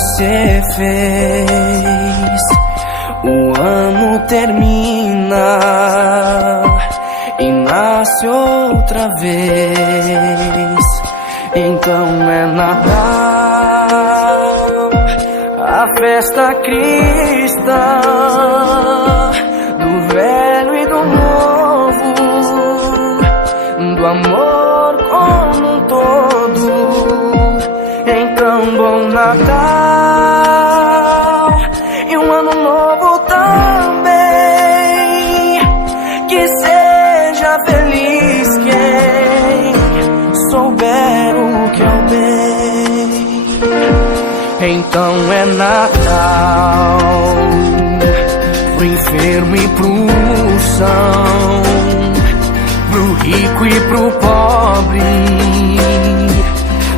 você fez. O ano termina e nasce outra vez. Então é Natal, a festa cristã, do velho e do novo, do amor como um todo. Então bom Natal e um ano novo também. Que seja feliz quem souber o que é o bem. Então é Natal pro enfermo e pro são, pro rico e pro pobre,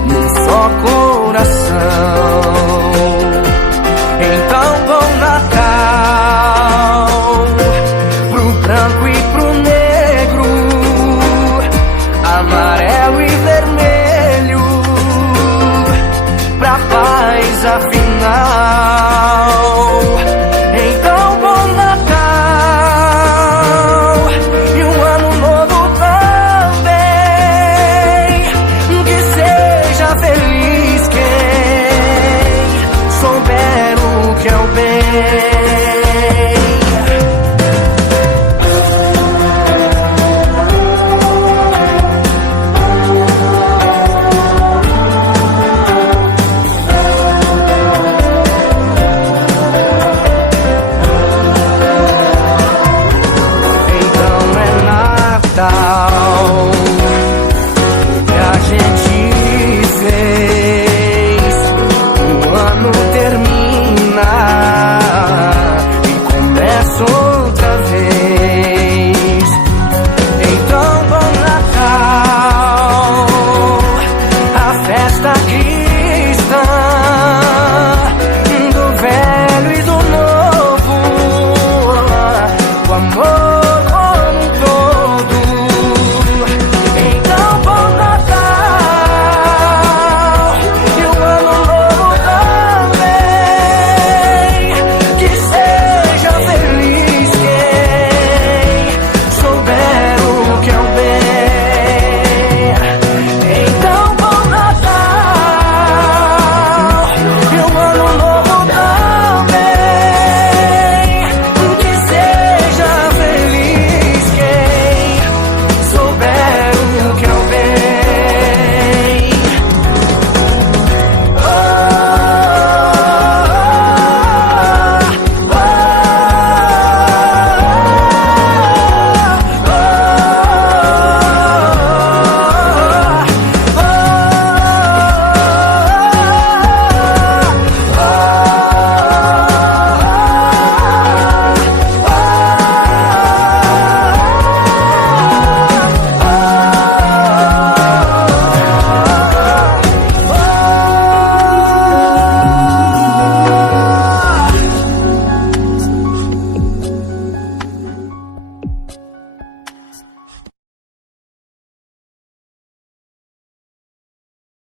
num só coração. Então bom Natal pro branco e pro negro, amarelo e vermelho, pra paz afinal. Então bom Natal e um ano novo também. Que seja feliz quem souber o que é o bem.